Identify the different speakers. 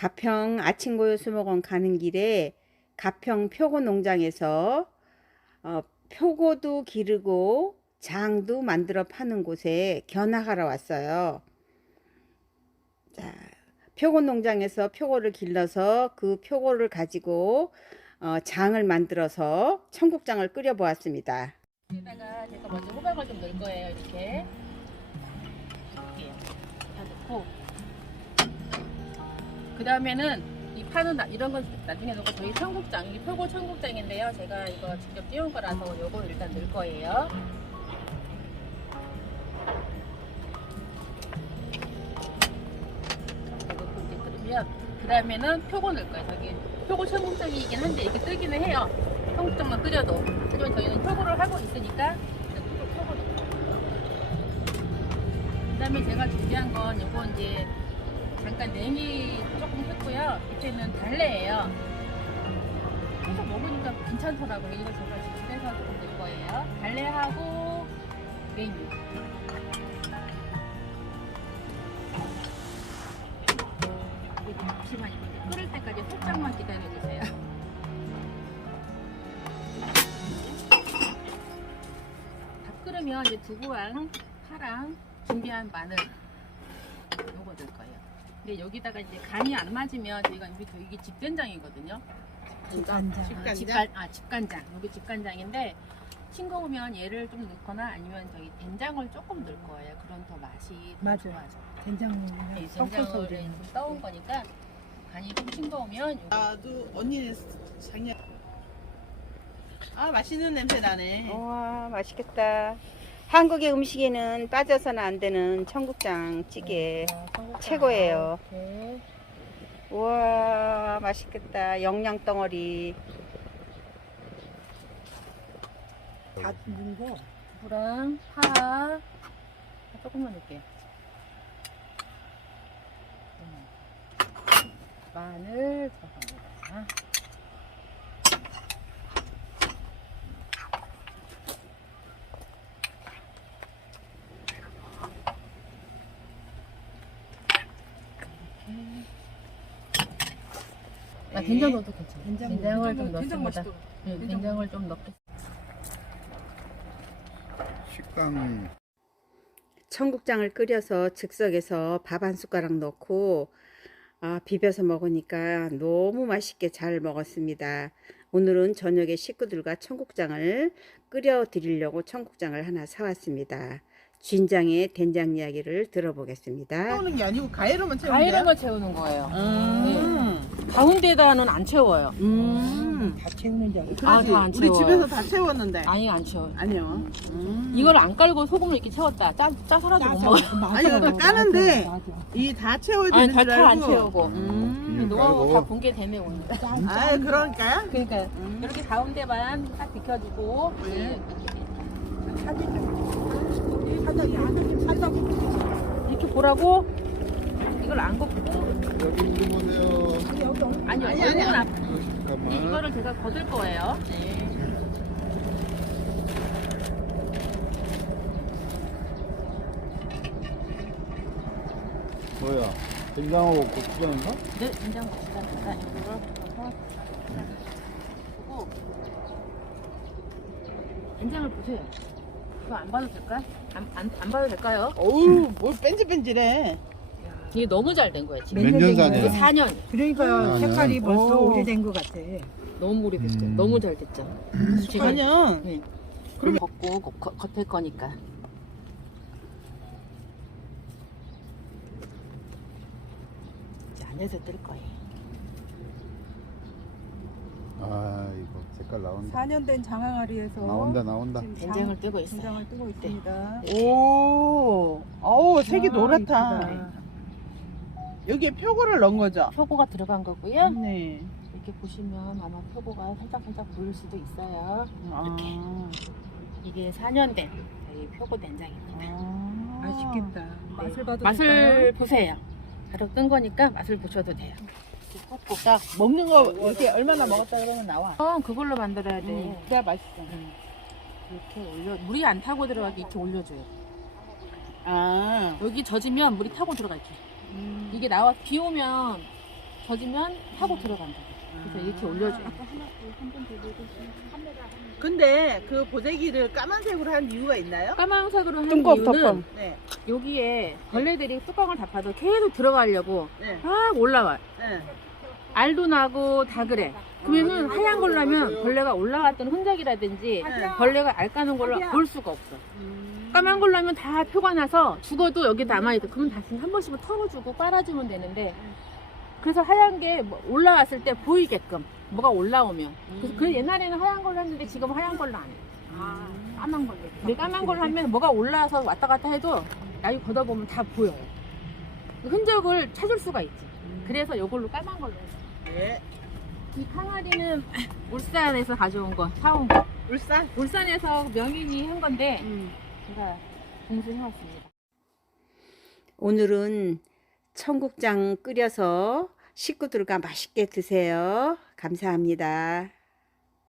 Speaker 1: 가평 아침고요 수목원 가는 길에 가평 표고 농장에서 어, 표고도 기르고 장도 만들어 파는 곳에 견학하러 왔어요. 자, 표고 농장에서 표고를 길러서 그 표고를 가지고 어, 장을 만들어서 청국장을 끓여 보았습니다.
Speaker 2: 여기다가 제가 먼저 호박을 좀 넣을 거예요. 이렇게. 이렇게 다 넣고. 그 다음에는 이 파는 나- 이런 건 나중에 넣고 저희 청국장, 이 표고 청국장인데요. 제가 이거 직접 띄운 거라서 요거 일단 넣을 거예요. 그 다음에는 표고 넣을 거예요. 저기 표고 청국장이긴 한데 이렇게 뜨기는 해요. 청국장만 끓여도. 하지만 저희는 표고를 하고 있으니까 표고 넣고. 그 다음에 제가 준비한 건 요거 이제 잠깐 냉이 조금 했고요. 밑에는 달래예요. 계속 먹으니까 괜찮더라고요. 이거 제가 집에서 조금 넣을 거예요. 달래하고 냉이. 이게 잠시만 이렇게 끓을 때까지 살짝만 기다려주세요. 다 끓으면 이제 두부랑 파랑 준비한 마늘 요거 넣을 거예요. 근데 여기다가 이제 간이 안 맞으면 저희가 여기 저 이게 집된장이거든요.
Speaker 3: 집간장.
Speaker 2: 아, 집간 아 집간장 여기 집간장인데 싱거우면 얘를 좀 넣거나 아니면 저기 된장을 조금 넣을 거예요. 그럼 더 맛이 더
Speaker 3: 맞아요.
Speaker 2: 좋아져.
Speaker 3: 된장
Speaker 2: 네,
Speaker 3: 먹으면 섞어서
Speaker 2: 된장을
Speaker 3: 우리는
Speaker 2: 좀 떠온 거니까 간이 좀 싱거우면 요거
Speaker 4: 나도 언니는 작년 아 맛있는 냄새 나네.
Speaker 1: 와 맛있겠다. 한국의 음식에는 빠져서는 안 되는 청국장 찌개
Speaker 2: 어, 청국장
Speaker 1: 최고예요.
Speaker 2: 이렇게
Speaker 1: 우와 맛있겠다. 영양 덩어리.
Speaker 3: 다 거.
Speaker 2: 두부랑 파 조금만 넣을게요. 음. 마늘 들어갑니다. 아, 된장 넣어도 괜찮아요.
Speaker 3: 된장
Speaker 2: 된장을 좀
Speaker 3: 된장
Speaker 2: 넣습니다.
Speaker 3: 맛있더라.
Speaker 2: 네, 된장을 좀 넣겠습니다.
Speaker 5: 식감
Speaker 1: 청국장을 끓여서 즉석에서 밥 한 숟가락 넣고 아, 비벼서 먹으니까 너무 맛있게 잘 먹었습니다. 오늘은 저녁에 식구들과 청국장을 끓여 드리려고 청국장을 하나 사왔습니다. 진장의 된장 이야기를 들어보겠습니다.
Speaker 4: 채우는 게 아니고 가위로만 채우는 거야?
Speaker 2: 가위로만 채우는 거예요.
Speaker 4: 음.
Speaker 2: 가운데다는 안 채워요.
Speaker 4: 음.
Speaker 3: 다 채우는 줄 알고.
Speaker 2: 아,
Speaker 4: 그러지.
Speaker 2: 다안
Speaker 4: 우리
Speaker 2: 채워요.
Speaker 4: 집에서 다 채웠는데.
Speaker 2: 아니 안 채워요.
Speaker 4: 아니요. 음.
Speaker 2: 이걸 안 깔고 소금을 이렇게 채웠다. 짜, 짜서라도 못 먹어요.
Speaker 4: 아니, 그러니까 까는데 이 다 채워야
Speaker 2: 아니
Speaker 4: 되는
Speaker 2: 줄다안
Speaker 4: 알고.
Speaker 2: 채우고.
Speaker 4: 음.
Speaker 2: 너무
Speaker 5: 깔고.
Speaker 2: 다 공개되네 오늘.
Speaker 4: 아, 그러니까요?
Speaker 2: 그러니까 이렇게 가운데만 딱 비켜주고
Speaker 4: 네.
Speaker 2: 이렇게 보라고 이걸 안 걷고
Speaker 5: 여기 있는 거네요.
Speaker 2: 아니요
Speaker 4: 아니,
Speaker 2: 얼굴은
Speaker 4: 아니,
Speaker 2: 앞
Speaker 5: 잠깐만.
Speaker 2: 이거를 제가 거둘 거예요. 네.
Speaker 5: 뭐야? 된장하고 고추장인가?
Speaker 2: 네, 된장 고추장입니다. 이거를 넣어서 그리고 된장을 보세요. 이거 안 봐도 될까요? 안, 안, 안 봐도 될까요?
Speaker 4: 어우, 뭘 뺀질뺀질해.
Speaker 2: 이게 너무 잘 된 거예요, 지금.
Speaker 3: 몇년년된
Speaker 2: 이게
Speaker 5: 사네요.
Speaker 2: 4년.
Speaker 3: 그러니까
Speaker 5: 아,
Speaker 3: 색깔이
Speaker 5: 네.
Speaker 3: 벌써
Speaker 4: 오.
Speaker 3: 오래된 것 같아.
Speaker 2: 너무 오래됐죠.
Speaker 5: 음.
Speaker 2: 너무 잘 됐죠. 지금
Speaker 4: 아니야.
Speaker 2: 네. 그럼 걷고 거- 거- 겉에 거니까. 이제 안에서 뜰 거예요.
Speaker 5: 아 이거 색깔 나온다.
Speaker 3: 4년 된 장항아리에서
Speaker 5: 나온다 나온다.
Speaker 3: 지금
Speaker 2: 된장을 뜨고 있어요.
Speaker 3: 된장을 뜨고 있습니다.
Speaker 4: 오, 어우, 색이
Speaker 3: 아,
Speaker 4: 노랗다.
Speaker 3: 이쁘다.
Speaker 4: 여기에 표고를 넣은 거죠?
Speaker 2: 표고가 들어간 거고요.
Speaker 4: 네.
Speaker 2: 이렇게 보시면 아마 표고가 살짝 살짝 보일 수도 있어요. 이렇게.
Speaker 4: 아.
Speaker 2: 이게 4년 된 저희 표고 된장입니다.
Speaker 4: 아.
Speaker 3: 맛있겠다. 맛을 봐도
Speaker 2: 맛을
Speaker 3: 될까요?
Speaker 2: 보세요. 바로 뜬 거니까 맛을 보셔도 돼요.
Speaker 4: 자, 먹는 거 이렇게 얼마나 먹었다 그러면 나와.
Speaker 2: 어, 그걸로 만들어야 돼.
Speaker 4: 음, 그래야 맛있어.
Speaker 2: 음. 이렇게 올려 물이 안 타고 들어가게 이렇게 올려줘요.
Speaker 4: 아.
Speaker 2: 여기 젖으면 물이 타고 들어가 이렇게.
Speaker 4: 음.
Speaker 2: 이게 나와 비 오면 젖으면 하고 들어간다. 그래서 이렇게 올려줘 요.
Speaker 4: 근데 그 보재기를 까만색으로 한 이유가 있나요?
Speaker 2: 까만색으로 한
Speaker 1: 뚜껑,
Speaker 2: 이유는
Speaker 1: 뚜껑.
Speaker 4: 네.
Speaker 2: 여기에 벌레들이 뚜껑을 닫아도 계속 들어가려고
Speaker 4: 네.
Speaker 2: 막 올라와.
Speaker 4: 네.
Speaker 2: 알도 나고 다 그래. 그러면은 하얀 걸로 하면 벌레가 올라갔던 흔적이라든지
Speaker 4: 네.
Speaker 2: 벌레가 알 까는 걸로 볼 수가 없어. 까만 걸로 하면 다 표가 나서 죽어도 여기 남아있어. 그러면 다시 한 번씩은 털어주고 빨아주면 되는데 그래서 하얀 게뭐 올라왔을 때 보이게끔 뭐가 올라오면 그래서 그 옛날에는 하얀 걸로 했는데 지금 하얀 걸로 안 해. 까만 걸로. 근데 까만 걸로 하면 뭐가 올라와서 왔다 갔다 해도 나중에 걷어보면 다 보여요. 그 흔적을 찾을 수가 있지. 그래서 이걸로 까만 걸로 했어.
Speaker 4: 네.
Speaker 2: 이 항아리는 울산에서 가져온 거, 사온 거.
Speaker 4: 울산?
Speaker 2: 울산에서 명인이 한 건데
Speaker 4: 음.
Speaker 2: 제가 공수해왔습니다.
Speaker 1: 오늘은 청국장 끓여서 식구들과 맛있게 드세요. 감사합니다.